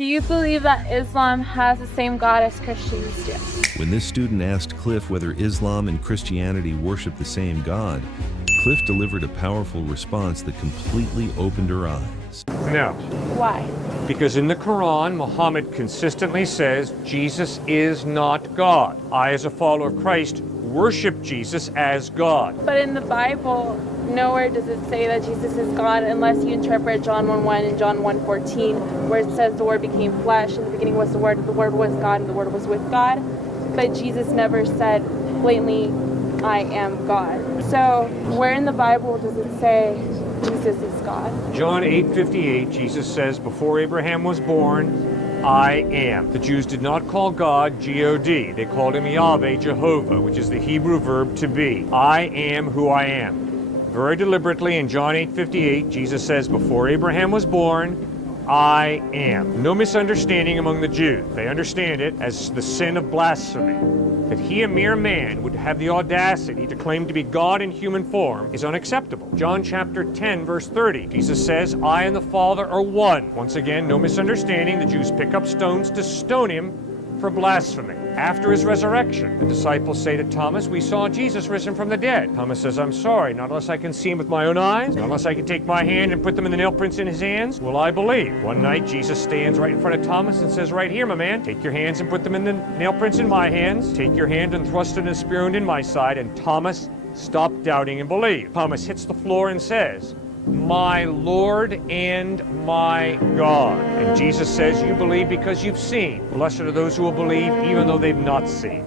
Do you believe that Islam has the same God as Christians do? When this student asked Cliff whether Islam and Christianity worship the same God, Cliff delivered a powerful response that completely opened her eyes. No. Why? Because in the Quran, Muhammad consistently says Jesus is not God. I, as a follower of Christ, worship Jesus as God. But in the Bible, nowhere does it say that Jesus is God unless you interpret John 1:1 and John 1:14, where it says the Word became flesh, in the beginning was the Word was God, and the Word was with God. But Jesus never said blatantly, I am God. So where in the Bible does it say Jesus is God? John 8:58, Jesus says, before Abraham was born, I am. The Jews did not call God G-O-D. They called him Yahweh, Jehovah, which is the Hebrew verb to be. I am who I am. Very deliberately in John 8:58, Jesus says, before Abraham was born, I am. No misunderstanding among the Jews. They understand it as the sin of blasphemy. That he, a mere man, would have the audacity to claim to be God in human form is unacceptable. John chapter 10, verse 30, Jesus says, I and the Father are one. Once again, no misunderstanding. The Jews pick up stones to stone him for blasphemy. After his resurrection, the disciples say to Thomas, we saw Jesus risen from the dead. Thomas says, I'm sorry, not unless I can see him with my own eyes, not unless I can take my hand and put them in the nail prints in his hands, will I believe. One night, Jesus stands right in front of Thomas and says, right here, my man, take your hands and put them in the nail prints in my hands, take your hand and thrust it in the spear wound in my side, and Thomas stopped doubting and believed. Thomas hits the floor and says, my Lord and my God. And Jesus says, you believe because you've seen. Blessed are those who will believe even though they've not seen.